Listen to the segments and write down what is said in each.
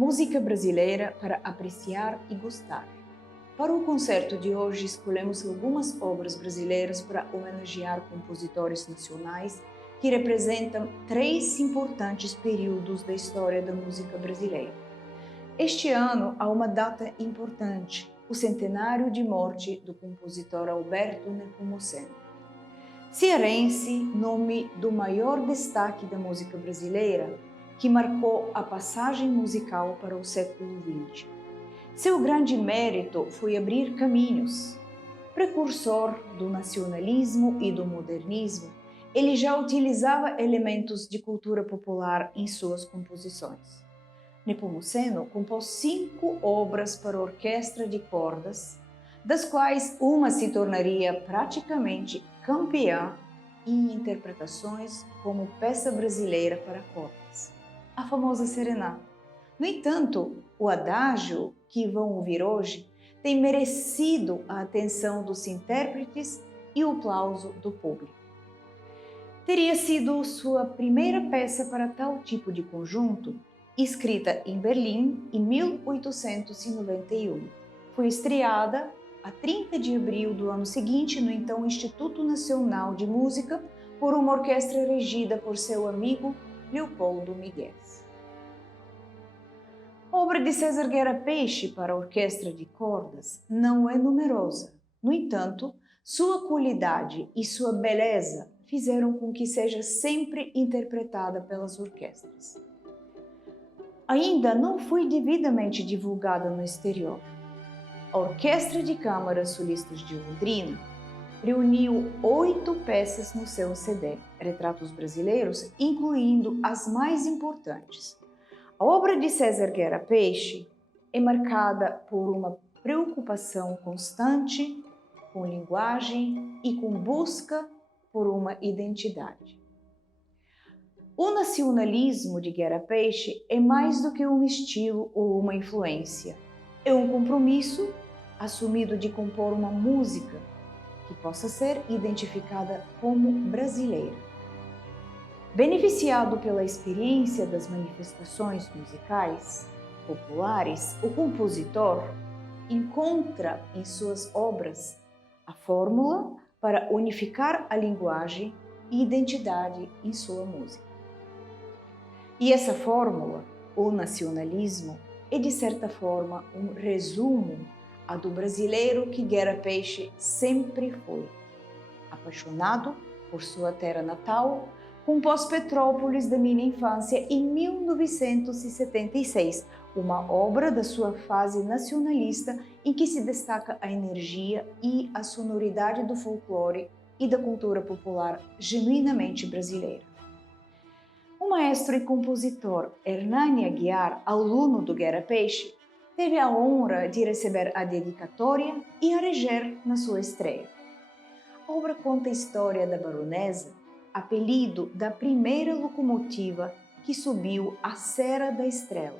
Música brasileira para apreciar e gostar. Para o concerto de hoje, escolhemos algumas obras brasileiras para homenagear compositores nacionais que representam três importantes períodos da história da música brasileira. Este ano há uma data importante, o centenário de morte do compositor Alberto Nepomuceno. Cearense, nome do maior destaque da música brasileira, que marcou a passagem musical para o século XX. Seu grande mérito foi abrir caminhos. Precursor do nacionalismo e do modernismo, ele já utilizava elementos de cultura popular em suas composições. Nepomuceno compôs 5 obras para orquestra de cordas, das quais uma se tornaria praticamente campeã em interpretações como peça brasileira para cordas, a famosa serenata. No entanto, o adágio que vão ouvir hoje tem merecido a atenção dos intérpretes e o aplauso do público. Teria sido sua primeira peça para tal tipo de conjunto, escrita em Berlim em 1891. Foi estreada a 30 de abril do ano seguinte no então Instituto Nacional de Música por uma orquestra regida por seu amigo Leopoldo Miguel. A obra de César Guerra Peixe para a orquestra de cordas não é numerosa. No entanto, sua qualidade e sua beleza fizeram com que seja sempre interpretada pelas orquestras. Ainda não foi devidamente divulgada no exterior. A Orquestra de Câmara Solistas de Londrina reuniu 8 peças no seu CD, Retratos Brasileiros, incluindo as mais importantes. A obra de César Guerra Peixe é marcada por uma preocupação constante com linguagem e com busca por uma identidade. O nacionalismo de Guerra Peixe é mais do que um estilo ou uma influência. É um compromisso assumido de compor uma música que possa ser identificada como brasileira. Beneficiado pela experiência das manifestações musicais populares, o compositor encontra em suas obras a fórmula para unificar a linguagem e identidade em sua música. E essa fórmula, o nacionalismo, é de certa forma um resumo a do brasileiro que Guerra Peixe sempre foi. Apaixonado por sua terra natal, compôs Petrópolis da minha infância em 1976, uma obra da sua fase nacionalista em que se destaca a energia e a sonoridade do folclore e da cultura popular genuinamente brasileira. O maestro e compositor Hernani Aguiar, aluno do Guerra Peixe, teve a honra de receber a dedicatória e a reger na sua estreia. A obra conta a história da baronesa, apelido da primeira locomotiva que subiu a Serra da Estrela.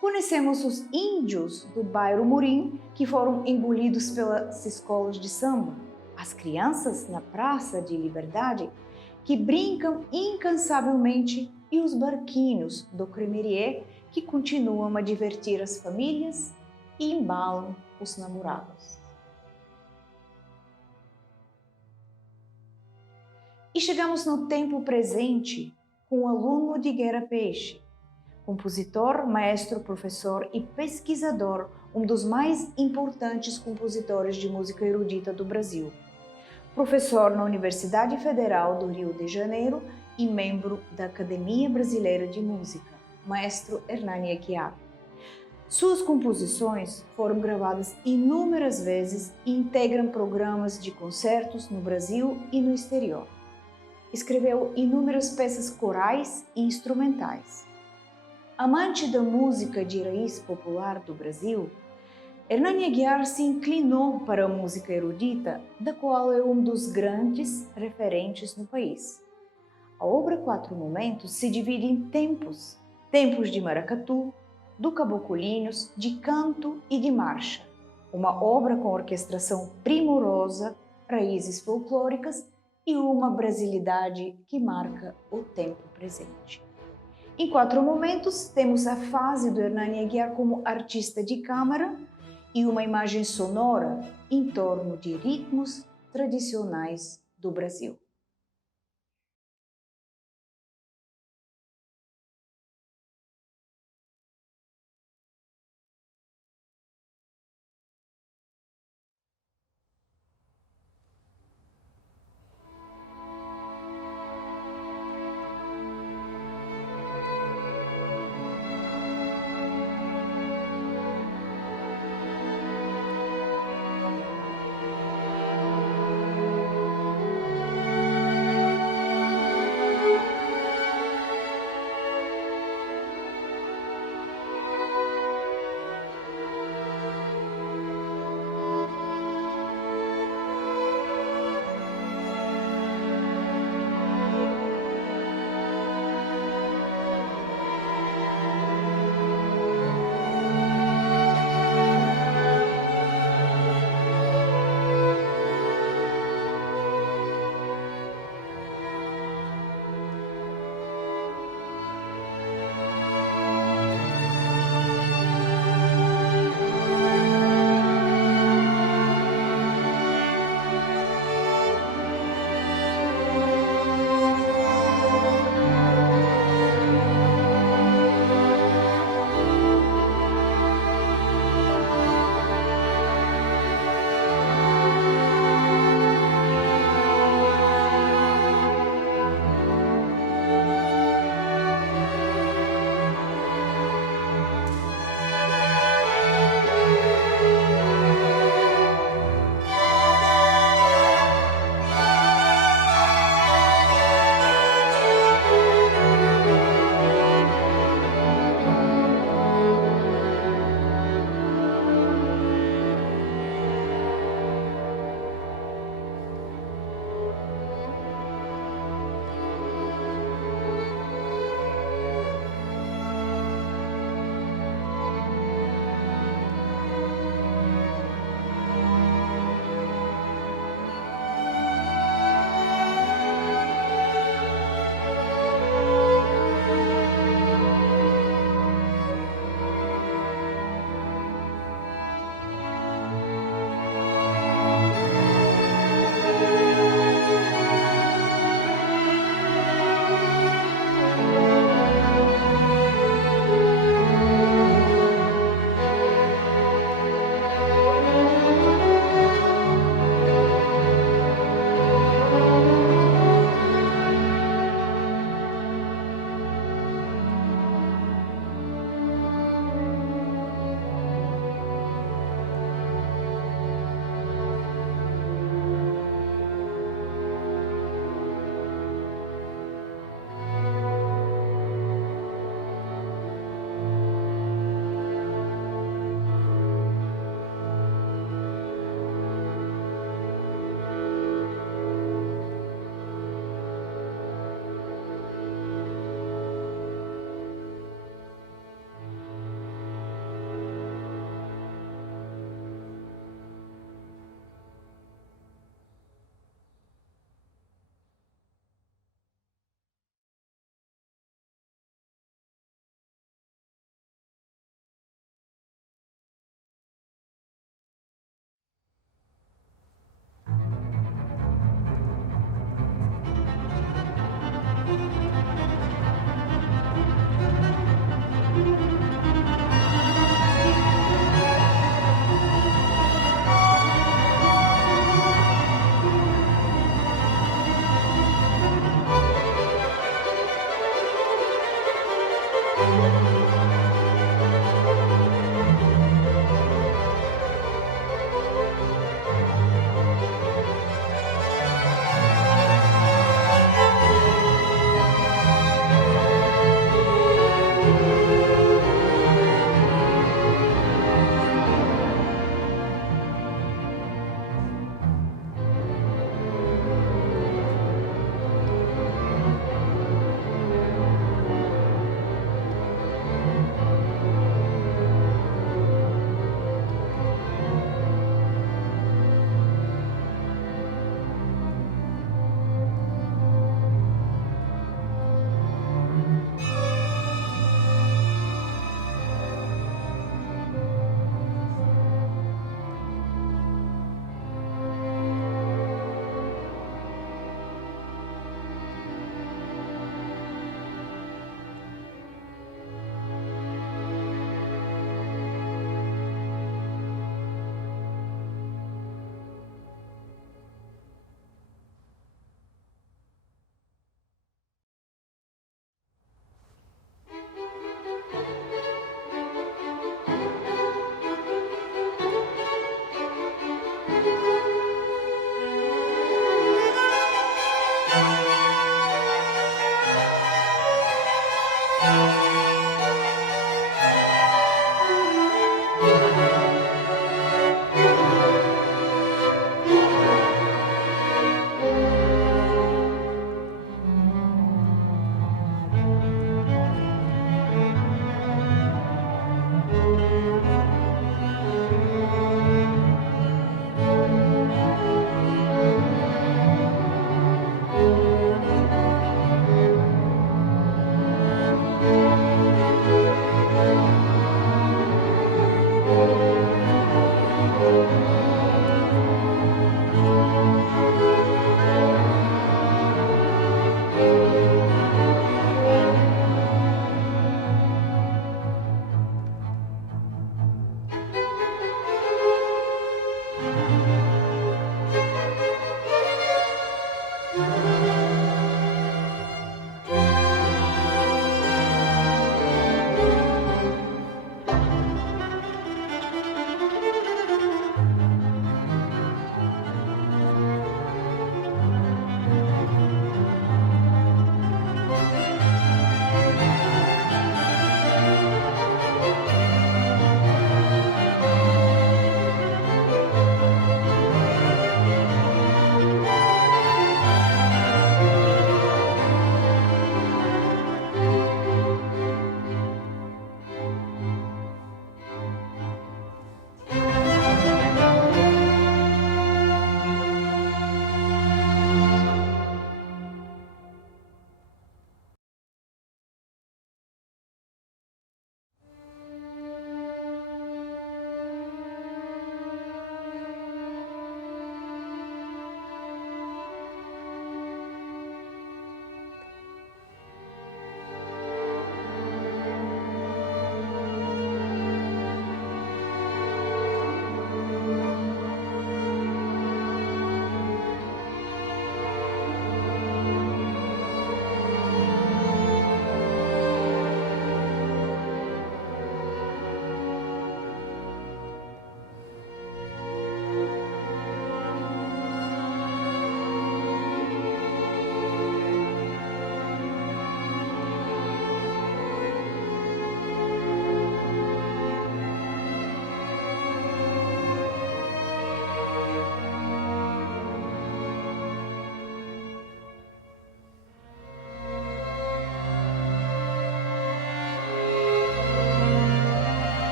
Conhecemos os índios do bairro Murim que foram engolidos pelas escolas de samba, as crianças na Praça de Liberdade que brincam incansavelmente e os barquinhos do Cremerier que continuam a divertir as famílias e embalam os namorados. E chegamos no tempo presente com o aluno de Guerra Peixe, compositor, maestro, professor e pesquisador, um dos mais importantes compositores de música erudita do Brasil. Professor na Universidade Federal do Rio de Janeiro e membro da Academia Brasileira de Música, maestro Hernani Aguiar. Suas composições foram gravadas inúmeras vezes e integram programas de concertos no Brasil e no exterior. Escreveu inúmeras peças corais e instrumentais. Amante da música de raiz popular do Brasil, Hernani Aguiar se inclinou para a música erudita, da qual é um dos grandes referentes no país. A obra Quatro Momentos se divide em tempos de maracatu, do cabocolinhos, de canto e de marcha. Uma obra com orquestração primorosa, raízes folclóricas e uma brasilidade que marca o tempo presente. Em 4 momentos, temos a fase do Hernani Aguiar como artista de câmara e uma imagem sonora em torno de ritmos tradicionais do Brasil.